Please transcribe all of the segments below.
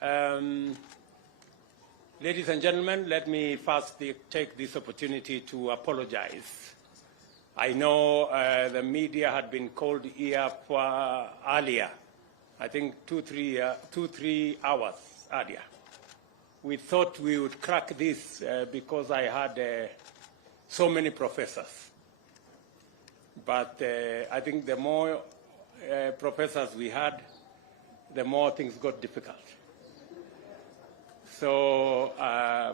Ladies and gentlemen, let me first take this opportunity to apologize. I know the media had been called here for earlier, I think 2-3 hours earlier. We thought we would crack this because I had so many professors. But I think the more professors we had, the more things got difficult. So,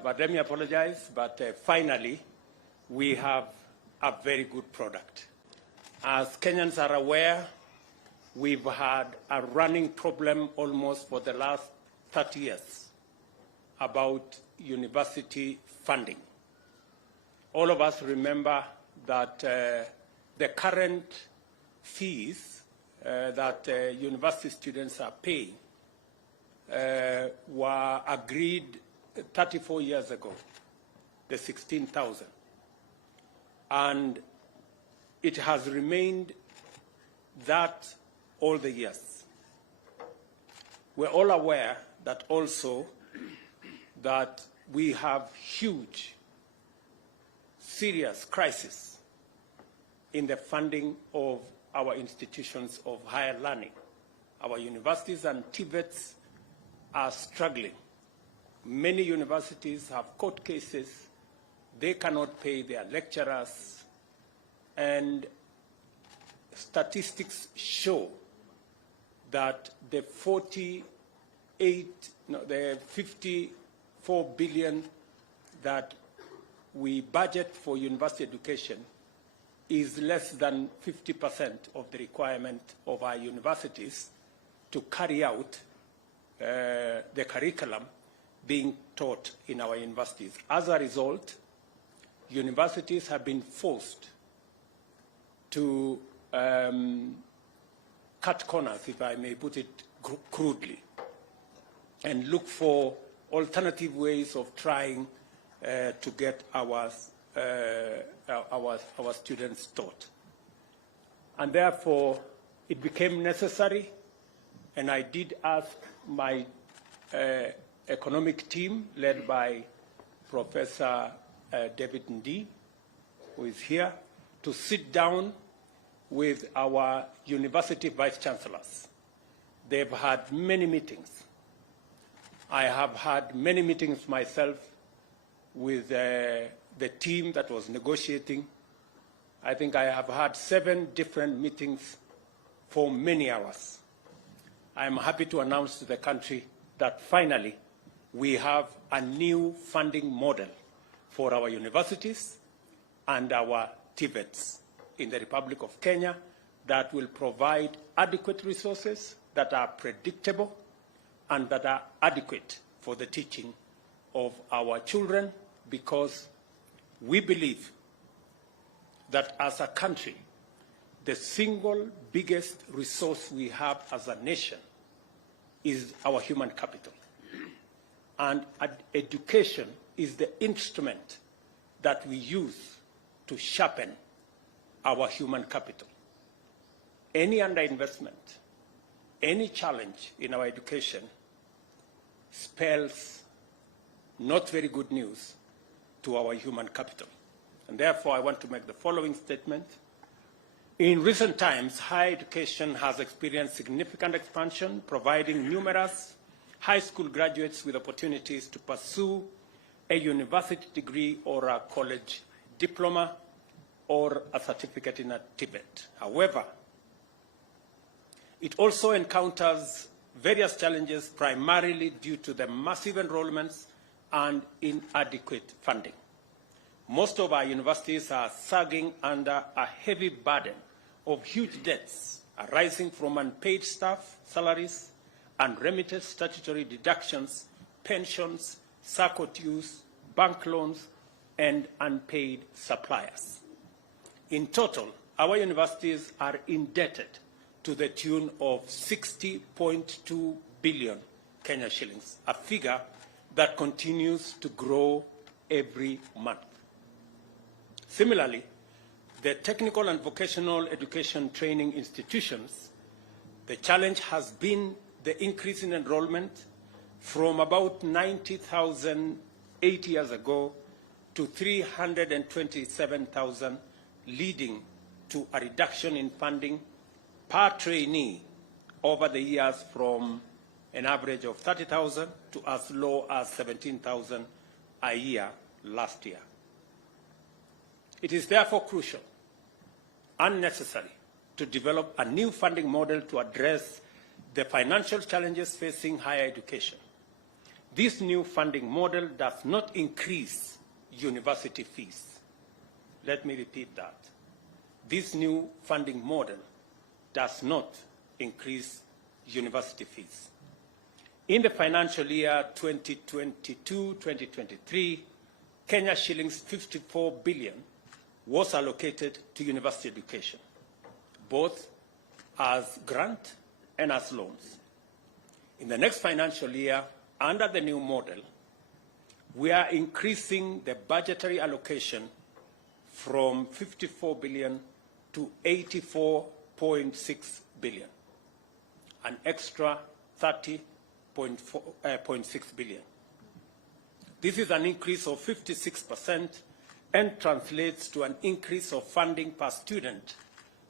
but let me apologize, but finally, we have a very good product. As Kenyans are aware, we've had a running problem almost for the last 30 years about university funding. All of us remember that the current fees that university students are paying were agreed 34 years ago, the 16,000. And it has remained that all the years. We're all aware that also that we have huge, serious crisis in the funding of our institutions of higher learning. Our universities and TVETs are struggling. Many universities have court cases. They cannot pay their lecturers. And statistics show that the 54 billion that we budget for university education is less than 50% of the requirement of our universities to carry out the curriculum being taught in our universities. As a result, universities have been forced to cut corners, if I may put it crudely, and look for alternative ways of trying to get our students taught. And therefore, it became necessary, and I did ask my economic team, led by Professor David Ndii, who is here, to sit down with our university vice-chancellors. They've had many meetings. I have had many meetings myself with the team that was negotiating. I think I have had 7 different meetings for many hours. I am happy to announce to the country that finally we have a new funding model for our universities and our TVETs in the Republic of Kenya that will provide adequate resources that are predictable and that are adequate for the teaching of our children, because we believe that as a country, the single biggest resource we have as a nation is our human capital. And education is the instrument that we use to sharpen our human capital. Any underinvestment, any challenge in our education spells not very good news to our human capital. And therefore, I want to make the following statement. In recent times, higher education has experienced significant expansion, providing numerous high school graduates with opportunities to pursue a university degree or a college diploma or a certificate in a TVET. However, it also encounters various challenges, primarily due to the massive enrollments and inadequate funding. Most of our universities are sagging under a heavy burden of huge debts arising from unpaid staff salaries, unremitted statutory deductions, pensions, SACCO dues, bank loans, and unpaid suppliers. In total, our universities are indebted to the tune of 60.2 billion Kenya shillings, a figure that continues to grow every month. Similarly, the technical and vocational education training institutions, the challenge has been the increase in enrollment, from about 90,000 8 years ago to 327,000, leading to a reduction in funding per trainee over the years from an average of 30,000 to as low as 17,000 a year last year. It is therefore crucial and necessary to develop a new funding model to address the financial challenges facing higher education. This new funding model does not increase university fees. Let me repeat that. This new funding model does not increase university fees. In the financial year 2022-2023, Kenya shillings 54 billion was allocated to university education, both as grant and as loans. In the next financial year, under the new model, we are increasing the budgetary allocation from 54 billion to 84.6 billion, an extra 30.6 billion. This is an increase of 56% and translates to an increase of funding per student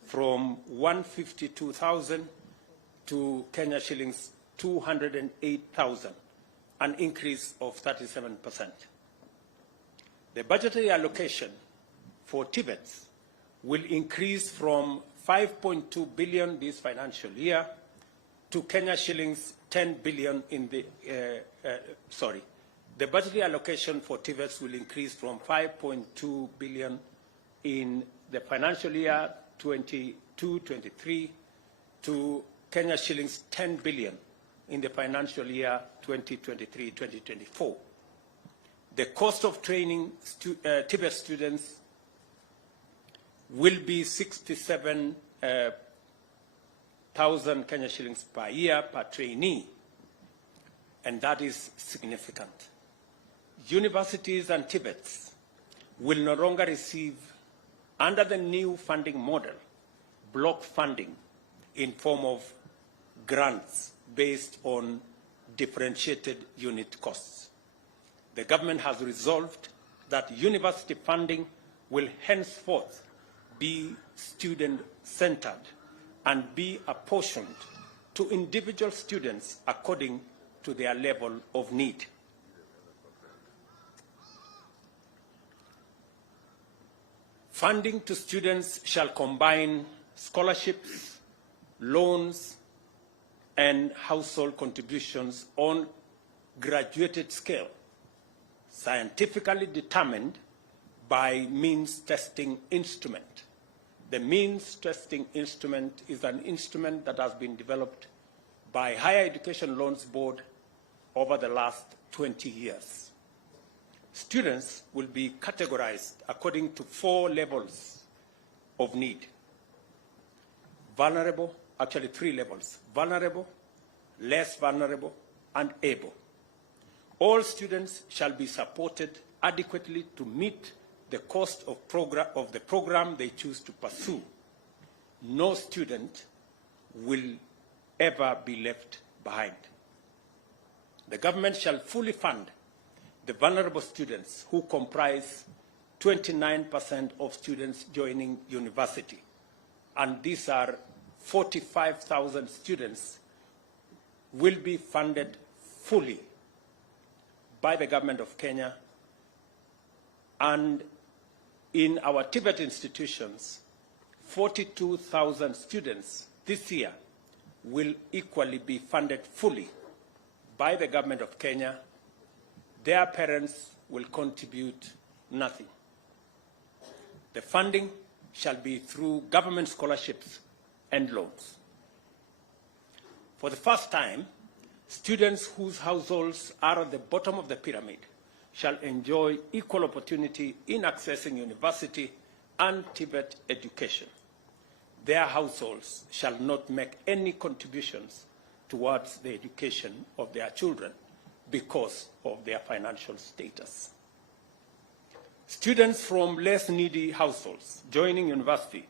from 152,000 to Kenya shillings 208,000, an increase of 37%. The budgetary allocation for TVETs will increase from 5.2 billion this financial year to Kenya shillings 10 billion in the, the budgetary allocation for TVETs will increase from 5.2 billion in the financial year 22-23 to Kenya shillings 10 billion in the financial year 2023-2024. The cost of training TVET students will be 67,000 Kenya shillings per year per trainee, and that is significant. Universities and TVETs will no longer receive, under the new funding model, block funding in form of grants based on differentiated unit costs. The government has resolved that university funding will henceforth be student-centered and be apportioned to individual students according to their level of need. Funding to students shall combine scholarships, loans, and household contributions on graduated scale, scientifically determined by means testing instrument. The means testing instrument is an instrument that has been developed by Higher Education Loans Board over the last 20 years. Students will be categorized according to 4 levels of need. Vulnerable, actually 3 levels: vulnerable, less vulnerable, and able. All students shall be supported adequately to meet the cost of the program they choose to pursue. No student will ever be left behind. The government shall fully fund the vulnerable students, who comprise 29% of students joining university. And these are 45,000 students will be funded fully by the government of Kenya. And in our TVET institutions, 42,000 students this year will equally be funded fully by the government of Kenya. Their parents will contribute nothing. The funding shall be through government scholarships and loans. For the first time, students whose households are at the bottom of the pyramid shall enjoy equal opportunity in accessing university and TVET education. Their households shall not make any contributions towards the education of their children because of their financial status. Students from less needy households joining university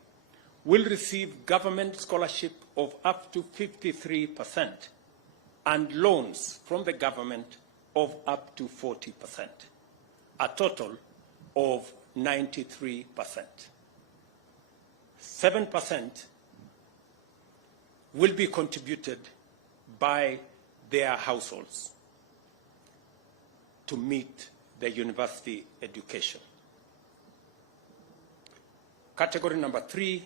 will receive government scholarship of up to 53%, and loans from the government of up to 40%, a total of 93%. 7% will be contributed by their households to meet the university education. Category number 3,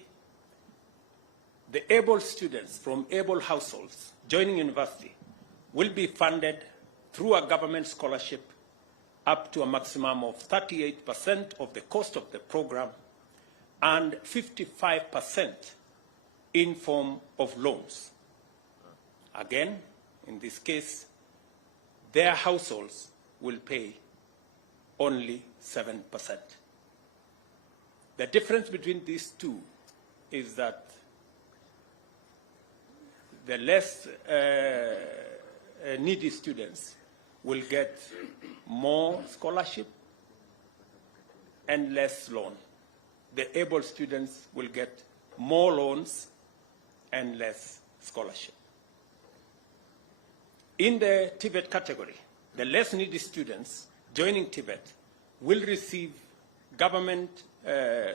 the able students from able households joining university will be funded through a government scholarship up to a maximum of 38% of the cost of the program and 55% in form of loans. Again, in this case, their households will pay only 7%. The difference between these two is that the less needy students will get more scholarship and less loan. The able students will get more loans and less scholarship. In the TVET category, the less needy students joining TVET will receive government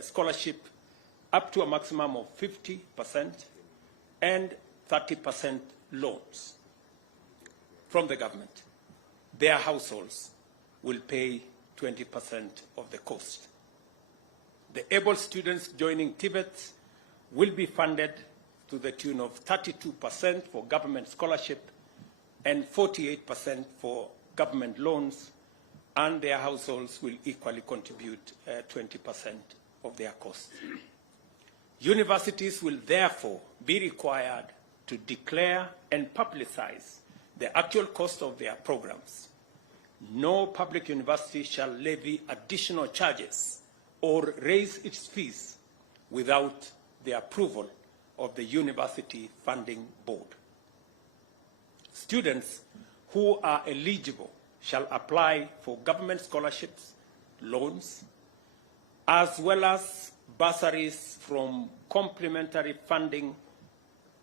scholarship up to a maximum of 50% and 30% loans from the government. Their households will pay 20% of the cost. The able students joining TVET will be funded to the tune of 32% for government scholarship and 48% for government loans, and their households will equally contribute 20% of their costs. Universities will therefore be required to declare and publicize the actual cost of their programs. No public university shall levy additional charges or raise its fees without the approval of the University Funding Board. Students who are eligible shall apply for government scholarships, loans, as well as bursaries from complementary funding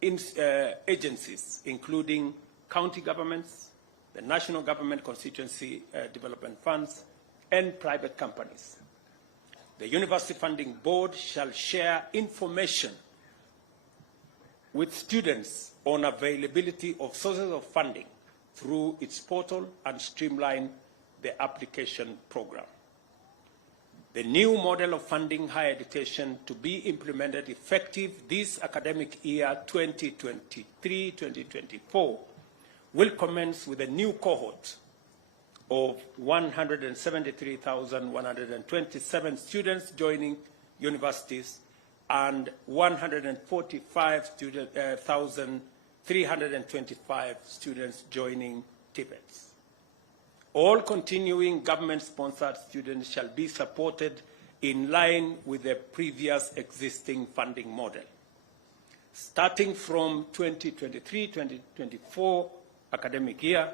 agencies, including county governments, the national government constituency development funds, and private companies. The University Funding Board shall share information with students on availability of sources of funding through its portal and streamline the application program. The new model of funding higher education to be implemented effective this academic year 2023-2024 will commence with a new cohort of 173,127 students joining universities and 145,325 students joining TVETs. All continuing government-sponsored students shall be supported in line with the previous existing funding model. Starting from 2023-2024 academic year,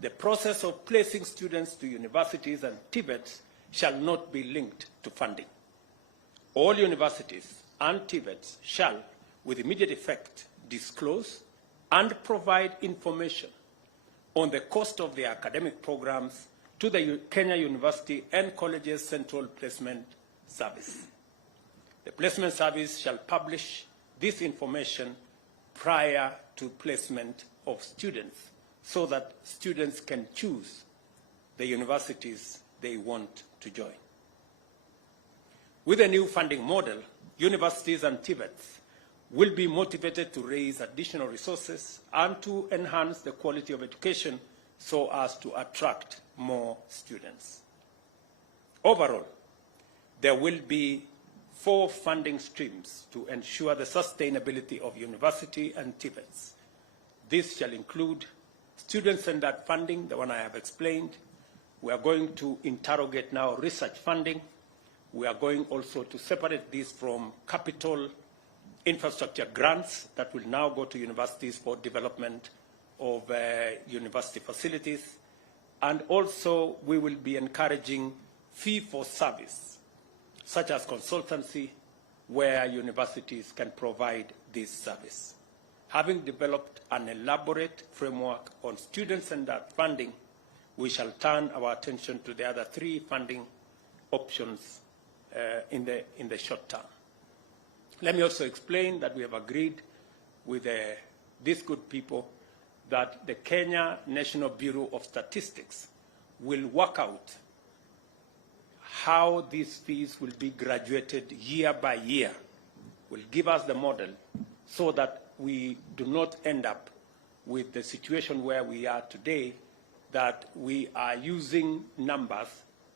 the process of placing students to universities and TVETs shall not be linked to funding. All universities and TVETs shall, with immediate effect, disclose and provide information on the cost of their academic programs to the Kenya University and Colleges Central Placement Service. The Placement Service shall publish this information prior to placement of students so that students can choose the universities they want to join. With a new funding model, universities and TVETs will be motivated to raise additional resources and to enhance the quality of education so as to attract more students. Overall, there will be 4 funding streams to ensure the sustainability of university and TVETs. This shall include student-centered funding, the one I have explained. We are going to interrogate now research funding. We are going also to separate this from capital infrastructure grants that will now go to universities for development of university facilities. And also we will be encouraging fee-for-service, such as consultancy, where universities can provide this service. Having developed an elaborate framework on student-centered funding, we shall turn our attention to the other three funding options in the short term. Let me also explain that we have agreed with these good people that the Kenya National Bureau of Statistics will work out how these fees will be graduated year by year, will give us the model so that we do not end up with the situation where we are today, that we are using numbers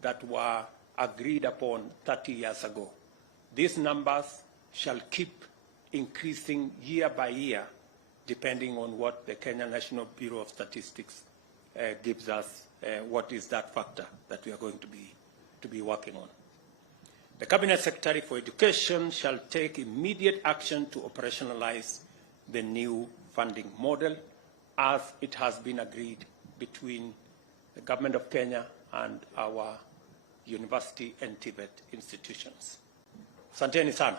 that were agreed upon 30 years ago. These numbers shall keep increasing year by year, depending on what the Kenya National Bureau of Statistics gives us, what is that factor that we are going to be working on. The Cabinet Secretary for Education shall take immediate action to operationalize the new funding model as it has been agreed between the Government of Kenya and our university and TVET institutions. Asanteni sana.